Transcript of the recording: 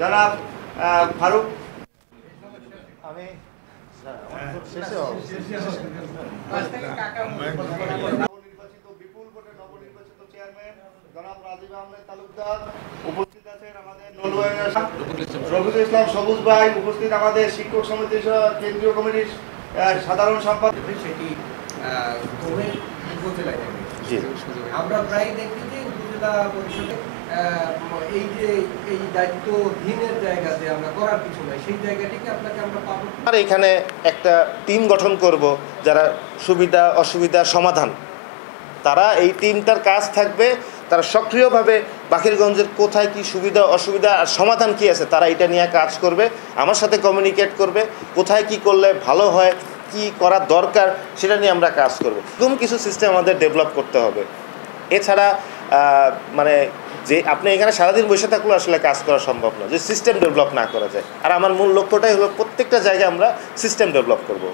জনাব ফারুক আমি নবনির্বাচিত বিপুল ভোটে নবনির্বাচিত চেয়ারম্যান জনাব রাজীব আহমেদ তালুকদার উপস্থিত আছেন আমাদের নলুয়াইনের রফিকুল ইসলাম সবুজ ভাই উপস্থিত আমাদের শিক্ষক সমিতির কেন্দ্রীয় কমিটির সাধারণ সম্পাদক সেটি উপজেলায় আমরা প্রায় দেখি যে উপজেলা পরিষদে এই যে এই দায়িত্বহীনের জায়গাতে আমরা করার কিছু নাই, সেই জায়গাটিকে আপনাকে আমরা পাবো। আর এখানে একটা টিম গঠন করব যারা সুবিধা অসুবিধা সমাধান, তারা এই টিমটার কাজ থাকবে, তারা সক্রিয়ভাবে বাকেরগঞ্জের কোথায় কি সুবিধা অসুবিধা আর সমাধান কি আছে তারা এটা নিয়ে কাজ করবে, আমার সাথে কমিউনিকেট করবে, কোথায় কি করলে ভালো হয়, কি করা দরকার সেটা নিয়ে আমরা কাজ করব। এরকম কিছু সিস্টেম আমাদের ডেভেলপ করতে হবে। এছাড়া মানে যে আপনি এখানে সারাদিন বসে থাকলেও আসলে কাজ করা সম্ভব না, যে সিস্টেম ডেভেলপ না করা যায়। আর আমার মূল লক্ষ্যটাই হলো প্রত্যেকটা জায়গায় আমরা সিস্টেম ডেভেলপ করব।